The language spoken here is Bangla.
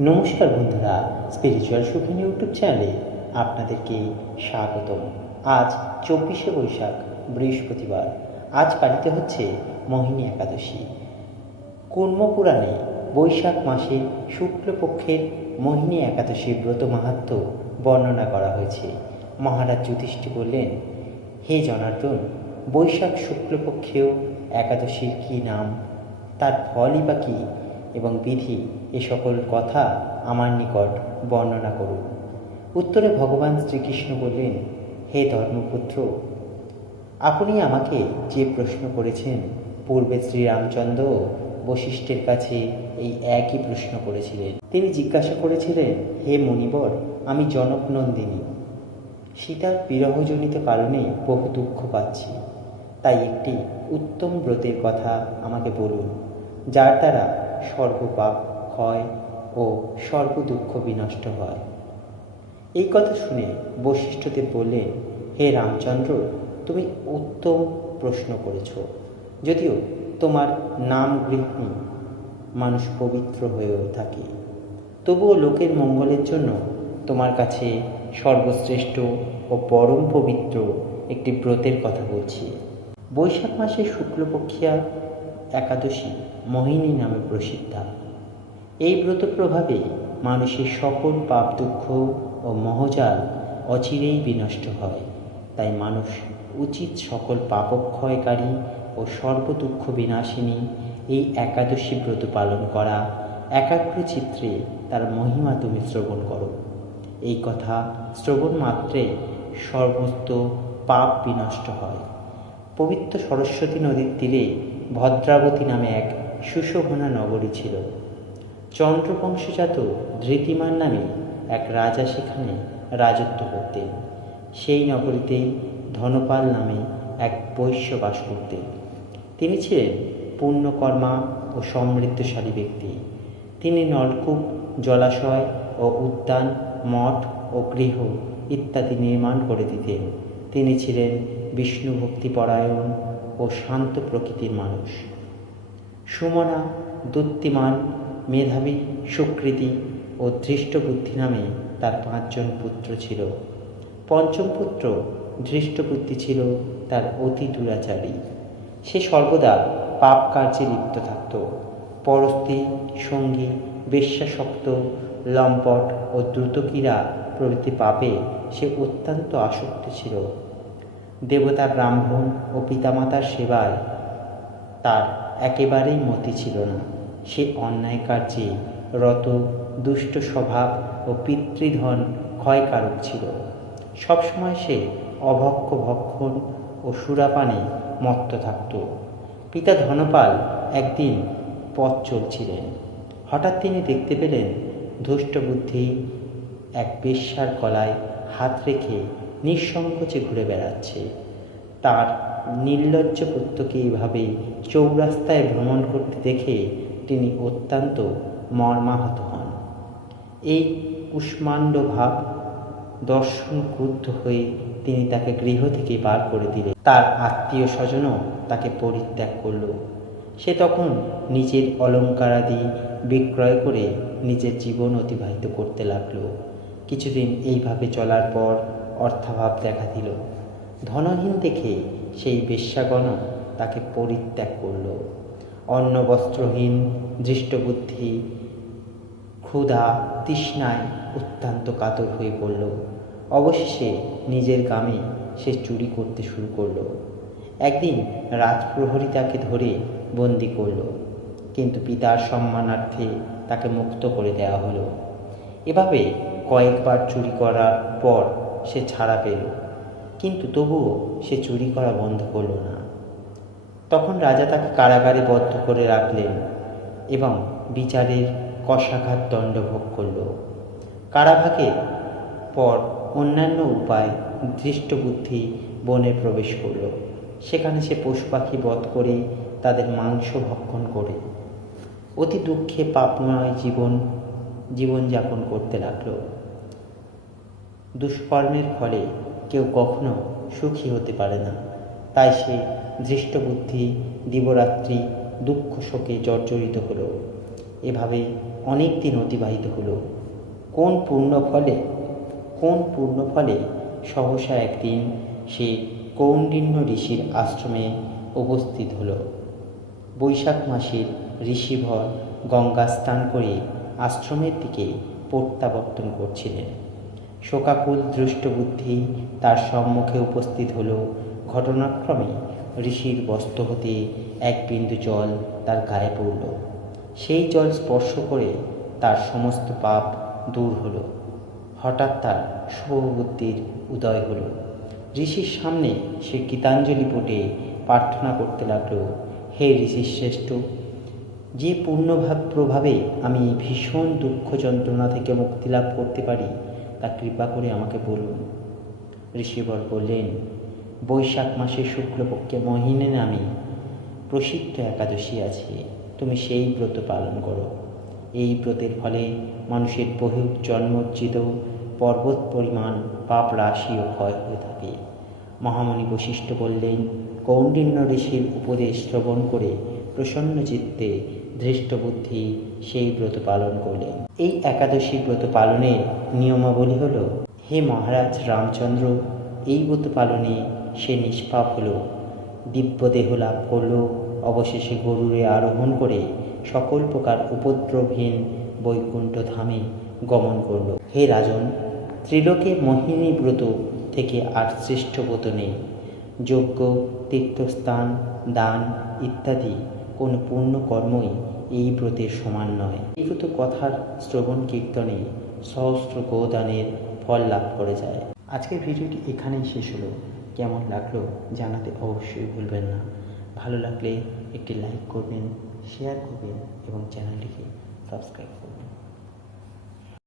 নমস্কার বন্ধুরা স্পিরিচুয়াল সুখিন ইউটিউব চ্যানেলে আপনাদেরকে স্বাগতম। আজ চব্বিশে বৈশাখ, বৃহস্পতিবার। আজ পালিত হচ্ছে মোহিনী একাদশী। কুর্মপুরাণে বৈশাখ মাসে শুক্লপক্ষের মোহিনী একাদশীর ব্রত মাহাত্ম বর্ণনা করা হয়েছে। মহারাজ যুধিষ্ঠি বললেন, হে জনার্দন, বৈশাখ শুক্লপক্ষেও একাদশীর কী নাম? তার ফলই বা কী? এবং বিধি এ সকল কথা আমার নিকট বর্ণনা করুন। উত্তরে ভগবান শ্রীকৃষ্ণ বললেন, হে ধর্মপুত্র, আপনি আমাকে যে প্রশ্ন করেছেন, পূর্বে শ্রীরামচন্দ্র বশিষ্ঠের কাছে এই একই প্রশ্ন করেছিলেন। তিনি জিজ্ঞাসা করেছিলেন, হে মণিবর আমি জনকনন্দিনী সীতার বিরহজনিত কারণে বহু দুঃখ পাচ্ছি। তাই একটি উত্তম ব্রতের কথা আমাকে বলুন, যার দ্বারা সর্বপাপ ক্ষয় ও সর্ব দুঃখ বিনষ্ট হয়। এই কথা শুনে বশিষ্ঠদেব বললেন, হে রামচন্দ্র, তুমি উত্তম প্রশ্ন করেছ। যদিও তোমার নাম গৃহিণী মানুষ পবিত্র হয়েও থাকে। তবুও লোকের মঙ্গলের জন্য তোমার কাছে সর্বশ্রেষ্ঠ ও পরম পবিত্র একটি ব্রতের কথা বলছি। বৈশাখ মাসের শুক্লপক্ষিয়া একাদশী মোহিনী নামে প্রসিদ্ধা। এই ব্রত প্রভাবে মানুষের সকল পাপ দুঃখ ও মহজাল অচিরেই বিনষ্ট হয়। তাই মানুষ উচিত সকল পাপক্ষয়কারী ও সর্বদুঃখ বিনাশিনী এই একাদশী ব্রত পালন করা। একাগ্র চিত্রে তার মহিমা তুমি শ্রবণ করো। এই কথা শ্রবণ মাত্রে সমস্ত পাপ বিনষ্ট হয়। পবিত্র সরস্বতী নদীর তীরে ভদ্রাবতী নামে এক সুশোভনা নগরী ছিল। চন্দ্রবংশজাত ধৃতিমান নামে এক রাজা সেখানে রাজত্ব করতেন। সেই নগরীতেই ধনপাল নামে এক বৈশ্য বাস করতেন। তিনি ছিলেন পুণ্যকর্মা ও সমৃদ্ধশালী ব্যক্তি। তিনি নলকূপ, জলাশয় ও উদ্যান, মঠ ও গৃহ ইত্যাদি নির্মাণ করে দিতেন। তিনি ছিলেন বিষ্ণু ভক্তিপরায়ণ ও শান্ত প্রকৃতির মানুষ। সুমনা, দূতিমান, মেধাবী, সুকৃতি ও ধৃষ্টবুদ্ধি নামে তার পাঁচজন পুত্র ছিল। পঞ্চম পুত্র ধৃষ্টবুদ্ধি ছিল তার অতি দুরাচারী। সে সর্বদা পাপ কার্যে লিপ্ত থাকত। পরস্তি সঙ্গী বেশ্যাসক্ত লম্পট ও দ্রুতকীরা প্রভৃতি পাপে সে অত্যন্ত আসক্ত ছিল। দেবতা ব্রাহ্মণ ও পিতামাতার সেবায় তার একেবারেই মতি ছিল না। সে অন্যায় কার্যে রত, দুষ্ট স্বভাব ও পিতৃধন ক্ষয়কারক ছিল। সবসময় সে অভক্ষ ভক্ষণ ও সুরাপানে মত্ত থাকত। পিতা ধনপাল একদিন পথ চলছিলেন। হঠাৎ তিনি দেখতে পেলেন দুষ্ট বুদ্ধি এক বেশ্যার গলায় হাত রেখে নিঃসংকোচে ঘুরে বেড়াচ্ছে। তার নির্লজ্জ পুত্রকে এইভাবে চৌরাস্তায় ভ্রমণ করতে দেখে তিনি অত্যন্ত মর্মাহত হন। এই কুষ্মাণ্ড ভাব দর্শন ক্রুদ্ধ হয়ে তিনি তাকে গৃহ থেকে বার করে দিলেন। তার আত্মীয় স্বজনও তাকে পরিত্যাগ করল। সে তখন নিজের অলঙ্কারাদি বিক্রয় করে নিজের জীবন অতিবাহিত করতে লাগল। কিছুদিন এইভাবে চলার পর অর্থাভাব দেখা দিল ধনহীন দেখে সেই বেশ্যাগণ তাকে পরিত্যাগ করল। অন্ন বস্ত্রহীন দৃষ্টবুদ্ধি, ক্ষুধা, তৃষ্ণায় অত্যন্ত কাতর হয়ে পড়ল। অবশেষে নিজের গ্রামে সে চুরি করতে শুরু করল। একদিন রাজপ্রহরী তাকে ধরে বন্দি করল, কিন্তু পিতার সম্মানার্থে তাকে মুক্ত করে দেওয়া হলো। এভাবে কয়েকবার চুরি করার পর সে ছাড়া পেল। কিন্তু তবুও সে চুরি করা বন্ধ করল না। তখন রাজা তাকে কারাগারে বদ্ধ করে রাখলেন এবং বিচারের কষাঘাত দণ্ড ভোগ করল। কারাভাগের পর অন্যান্য উপায় দৃষ্টবুদ্ধি বনে প্রবেশ করল। সেখানে সে পশু পাখি বধ করে তাদের মাংস ভক্ষণ করে। অতি দুঃখে পাপময় জীবন, জীবনযাপন করতে লাগল। দুষ্কর্মের ফলে কেউ কখনো সুখী হতে পারে না। তাই সে দৃষ্টবুদ্ধি, দিবরাত্রি, দুঃখ শোকে জর্জরিত হলো। এভাবে অনেক দিন অতিবাহিত হলো। কোন পূর্ণ ফলে? কোন পূর্ণ ফলে? সহসা একদিন সে কৌণ্ডিন্য ঋষির আশ্রমে উপস্থিত হলো। বৈশাখ মাসের ঋষিভর গঙ্গা স্নান করে আশ্রমের দিকে প্রত্যাবর্তন করছিলেন। শোকাকুল দৃষ্টবুদ্ধি তার সম্মুখে উপস্থিত হলো। ঘটনাক্রমে ঋষির বস্ত্র হতে এক বিন্দু জল তার গায়ে পড়ল। সেই জল স্পর্শ করে তার সমস্ত পাপ দূর হলো। হঠাৎ তার শুভবুদ্ধির উদয় হলো। ঋষির সামনে সে গীতাঞ্জলি পটে প্রার্থনা করতে লাগল, হে ঋষি শ্রেষ্ঠ যে পূর্ণভাব প্রভাবে আমি ভীষণ দুঃখ যন্ত্রণা থেকে মুক্তি লাভ করতে পারি তা কৃপা করে আমাকে বলুন। ঋষিবর বললেন, বৈশাখ মাসের শুক্লপক্ষে মহিনে নামে প্রসিদ্ধ একাদশী আছে, তুমি সেই ব্রত পালন করো। এই ব্রতের ফলে মানুষের বহু জন্মোজ্জিত পর্বত পরিমাণ, পাপ রাশি ও ক্ষয় হয়ে থাকে। মহামণি বশিষ্ঠ বললেন কৌণ্ডিন্য ঋষির উপদেশ শ্রবণ করে প্রসন্ন চিত্তে ধৃষ্টবুদ্ধি সেই ব্রত পালন করলেন। এই একাদশী ব্রত পালনের নিয়মাবলী হল, হে মহারাজ রামচন্দ্র, এই ব্রত পালনে সে নিষ্পাপ হল দিব্যদেহ লাভ করল, অবশেষে গরুরে আরোহণ করে সকল প্রকার উপদ্রবহীন বৈকুণ্ঠ ধামে গমন করল। হে রাজন, ত্রিলোকে মোহিনী ব্রত থেকে আর শ্রেষ্ঠ ব্রত নেই। যজ্ঞ, তীর্থস্থান, দান ইত্যাদি কোনো পূর্ণ কর্মই এই ব্রতের সমান নয়। এই ব্রত কথার শ্রবণ কীর্তনে সহস্র গোদানের ফল লাভ করে যায়। আজকের ভিডিওটি এখানেই শেষ হলো। কেমন লাগল জানাতে অবশ্যই ভুলবেন না। ভালো লাগলে একটি লাইক করবেন, শেয়ার করবেন এবং চ্যানেলটিকে সাবস্ক্রাইব করবেন।